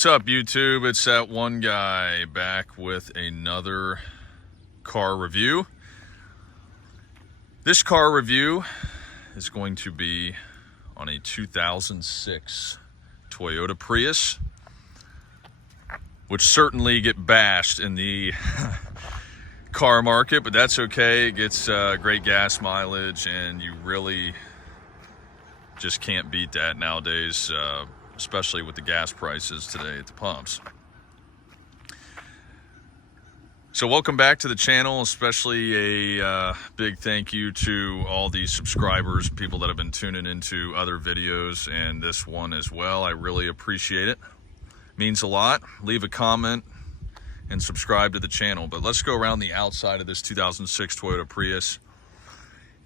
What's up, YouTube? It's that one guy back with another car review. This car review is going to be on a 2006 Toyota Prius, which certainly get bashed in the car market, but that's okay. It gets great gas mileage, and you really just can't beat that nowadays, especially with the gas prices today at the pumps. So welcome back to the channel, especially a big thank you to all the subscribers, people that have been tuning into other videos and this one as well. I really appreciate it. Means a lot. Leave a comment and subscribe to the channel. But let's go around the outside of this 2006 Toyota Prius.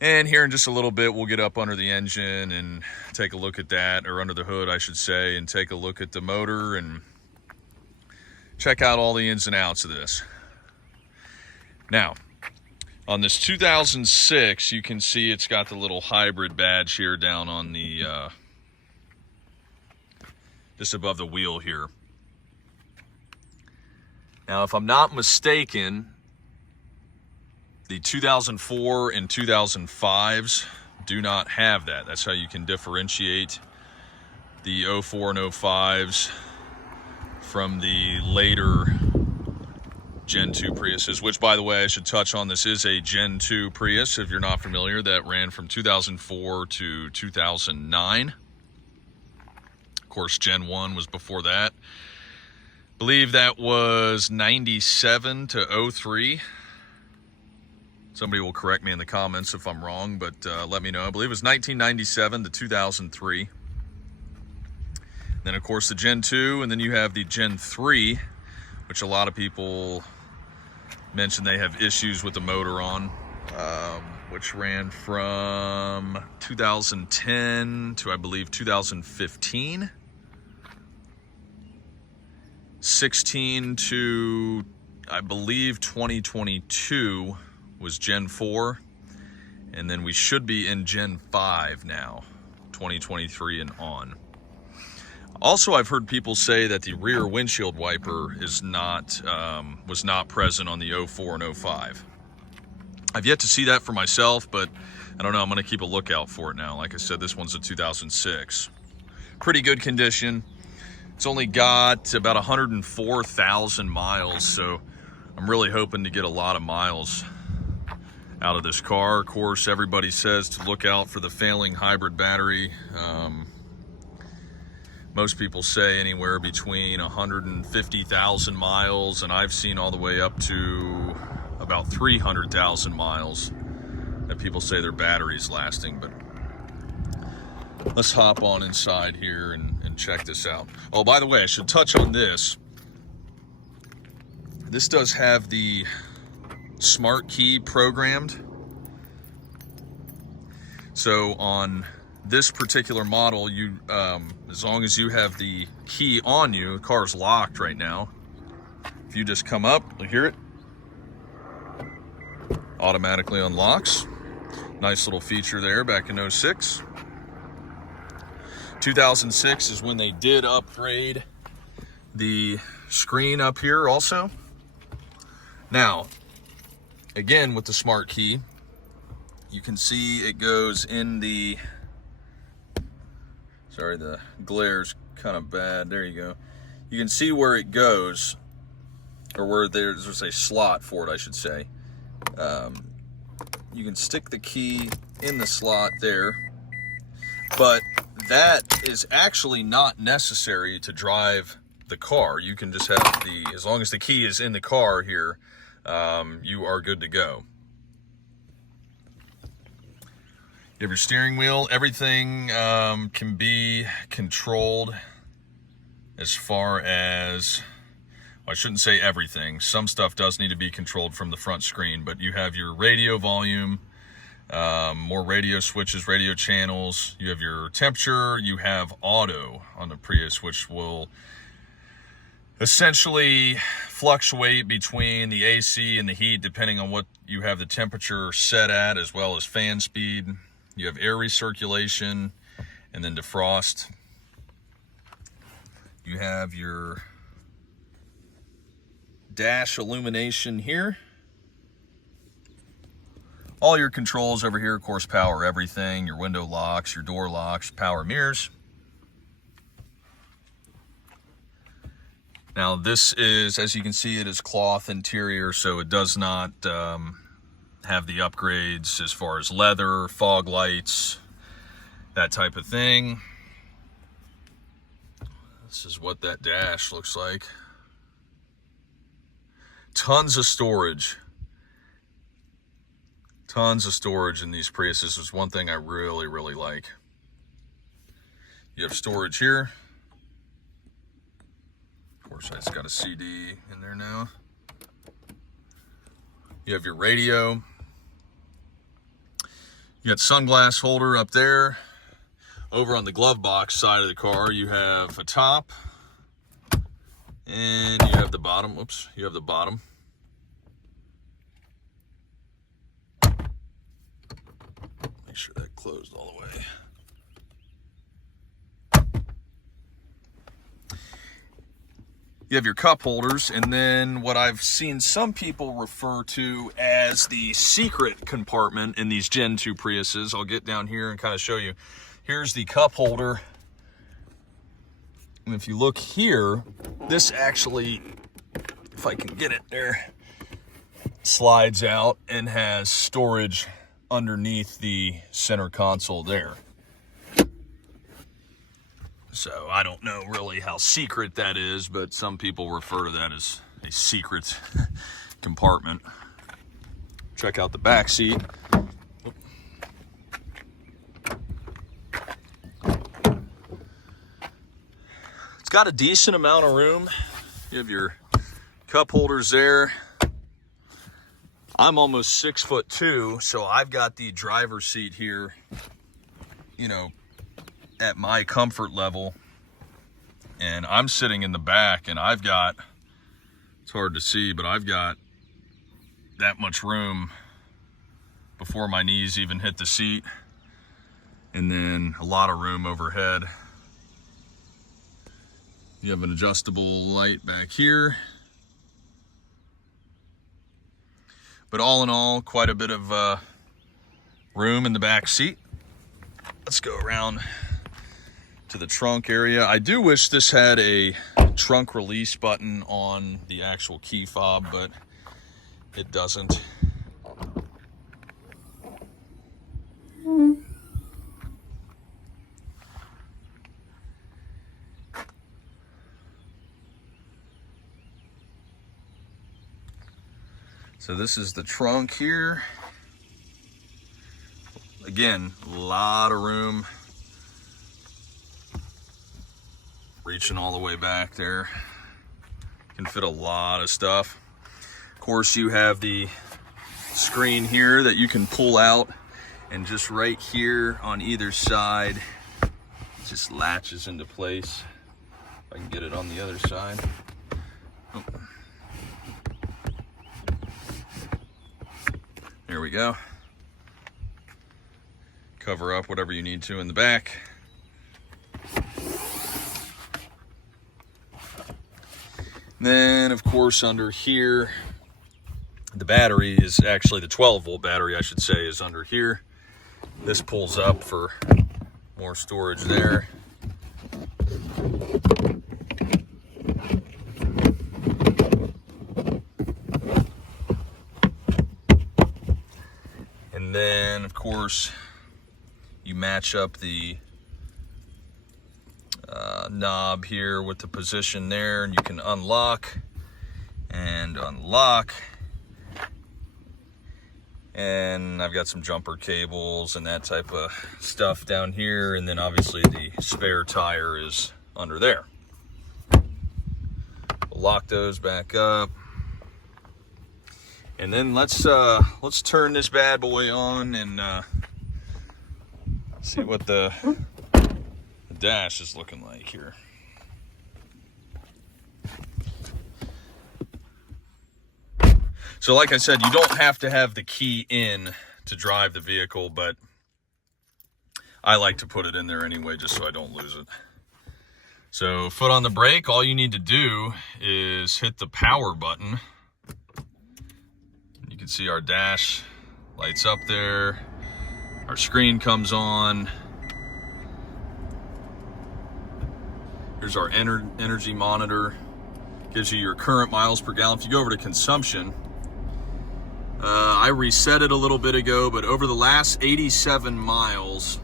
And here in just a little bit, we'll get up under the engine and take a look at that, or under the hood, I should say, and take a look at the motor and check out all the ins and outs of this. Now, on this 2006, you can see it's got the little hybrid badge here down on the, just above the wheel here. Now, if I'm not mistaken, the 2004 and 2005s do not have that. That's how you can differentiate the 04 and 05s from the later Gen 2 Priuses, which, by the way, I should touch on, this is a Gen 2 Prius, if you're not familiar, that ran from 2004 to 2009. Of course, Gen 1 was before that. I believe that was 97 to 03. Somebody will correct me in the comments if I'm wrong, but let me know. I believe it was 1997 to 2003. Then, of course, the Gen 2, and then you have the Gen 3, which a lot of people mention they have issues with the motor on, which ran from 2010 to, I believe, 2015. 16 to, I believe, 2022 was Gen 4, and then we should be in Gen 5 now, 2023 and on. Also, I've heard people say that the rear windshield wiper is not was not present on the 04 and 05. I've yet to see that for myself, but I don't know, I'm going to keep a lookout for it now. Like I said, this one's a 2006. Pretty good condition. It's only got about 104,000 miles, so I'm really hoping to get a lot of miles out of this car. Of course, everybody says to look out for the failing hybrid battery. Most people say anywhere between 150,000 miles, and I've seen all the way up to about 300,000 miles that people say their battery's lasting. But let's hop on inside here and check this out. Oh, by the way, I should touch on this. This does have the smart key programmed. So on this particular model, you as long as you have the key on you, the car's locked right now. If you just come up, you'll hear it, automatically unlocks. Nice little feature there back in 06. 2006 is when they did upgrade the screen up here also. Now, again, with the smart key, you can see it goes in the, sorry, the glare's kind of bad. There you go. You can see where it goes, or where there's a slot for it, I should say. You can stick the key in the slot there, but that is actually not necessary to drive the car. You can just have the, as long as the key is in the car here, you are good to go. You have your steering wheel. Everything can be controlled as far as, well, I shouldn't say everything. Some stuff does need to be controlled from the front screen, but you have your radio volume, more radio switches, radio channels. You have your temperature. You have auto on the Prius, which will essentially fluctuate between the AC and the heat depending on what you have the temperature set at, as well as fan speed. You have air recirculation and then defrost. You have your dash illumination here. All your controls over here, of course, power everything, your window locks, your door locks, power mirrors. Now this is, as you can see, it is cloth interior, so it does not have the upgrades as far as leather, fog lights, that type of thing. This is what that dash looks like. Tons of storage. Tons of storage in these Priuses. This is one thing I really, really like. You have storage here. Of course, it's got a CD in there now. You have your radio. You got sunglass holder up there. Over on the glove box side of the car, you have a top. And you have the bottom. Oops, you have the bottom. Make sure that closed all the way. You have your cup holders, and then what I've seen some people refer to as the secret compartment in these Gen 2 Priuses. I'll get down here and kind of show you. Here's the cup holder. And if you look here, this actually, if I can get it there, slides out and has storage underneath the center console there. So I don't know really how secret that is, but some people refer to that as a secret compartment. Check out the back seat. It's got a decent amount of room. You have your cup holders there. I'm almost 6'2", so I've got the driver's seat here, you know, at my comfort level, and I'm sitting in the back, and I've got, it's hard to see, but I've got that much room before my knees even hit the seat, and then a lot of room overhead. You have an adjustable light back here, but all in all, quite a bit of room in the back seat. Let's go around to the trunk area. I do wish this had a trunk release button on the actual key fob, but it doesn't. So this is the trunk here. Again, a lot of room. Reaching all the way back there. Can fit a lot of stuff. Of course, you have the screen here that you can pull out, and just right here on either side, it just latches into place. If I can get it on the other side. Oh. There we go. Cover up whatever you need to in the back. Then, of course, under here, the battery is actually the 12-volt battery, I should say, is under here. This pulls up for more storage there. And then, of course, you match up the knob here with the position there, and you can unlock and unlock. And I've got some jumper cables and that type of stuff down here, and then obviously the spare tire is under there. We'll lock those back up, and then let's turn this bad boy on and see what the dash is looking like here. So like I said, you don't have to have the key in to drive the vehicle, but I like to put it in there anyway just so I don't lose it. So foot on the brake, all you need to do is hit the power button. You can see our dash lights up there. Our screen comes on. Here's our energy monitor. Gives you your current miles per gallon. If you go over to consumption, I reset it a little bit ago, but over the last 87 miles,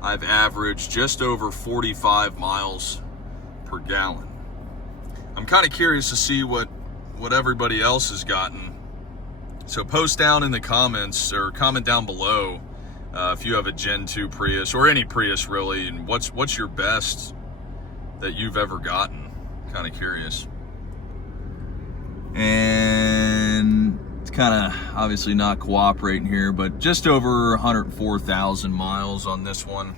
I've averaged just over 45 miles per gallon. I'm kind of curious to see what everybody else has gotten. So post down in the comments or comment down below if you have a Gen 2 Prius or any Prius really, and what's your best that you've ever gotten. Kind of curious. And it's kind of obviously not cooperating here, but just over 104,000 miles on this one.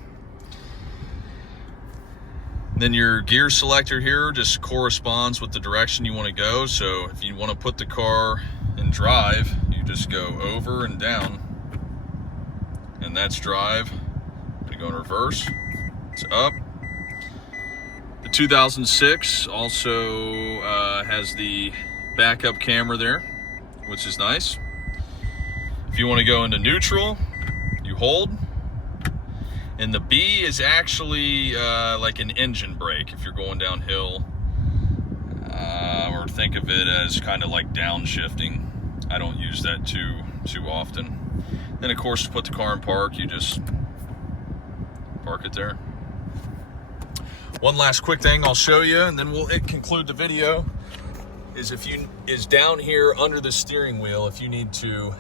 Then your gear selector here just corresponds with the direction you want to go. So if you want to put the car in drive, you just go over and down, and that's drive. I'm gonna go in reverse. It's up. The 2006 also has the backup camera there, which is nice. If you want to go into neutral, you hold. And the B is actually like an engine brake if you're going downhill. Or think of it as kind of like downshifting. I don't use that too often. Then of course, to put the car in park, you just park it there. One last quick thing I'll show you, and then we'll conclude the video, is down here under the steering wheel. If you need to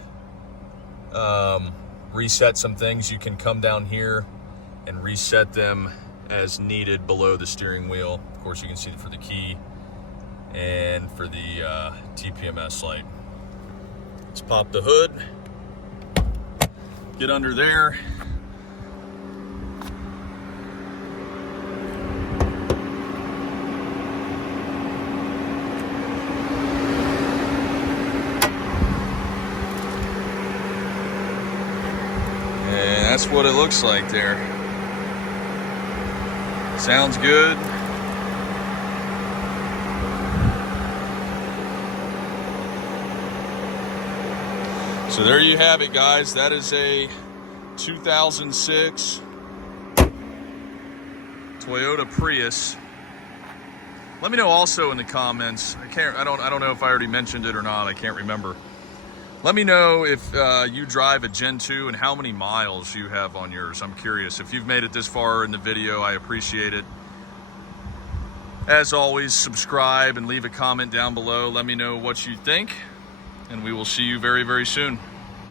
reset some things, you can come down here and reset them as needed below the steering wheel. Of course, you can see it for the key and for the TPMS light. Let's pop the hood, get under there. That's what it looks like there. Sounds good. So there you have it, guys. That is a 2006 Toyota Prius. Let me know also in the comments. I don't know if I already mentioned it or not. I can't remember. Let me know if you drive a Gen 2 and how many miles you have on yours. I'm curious. If you've made it this far in the video, I appreciate it. As always, subscribe and leave a comment down below. Let me know what you think, and we will see you very, very soon.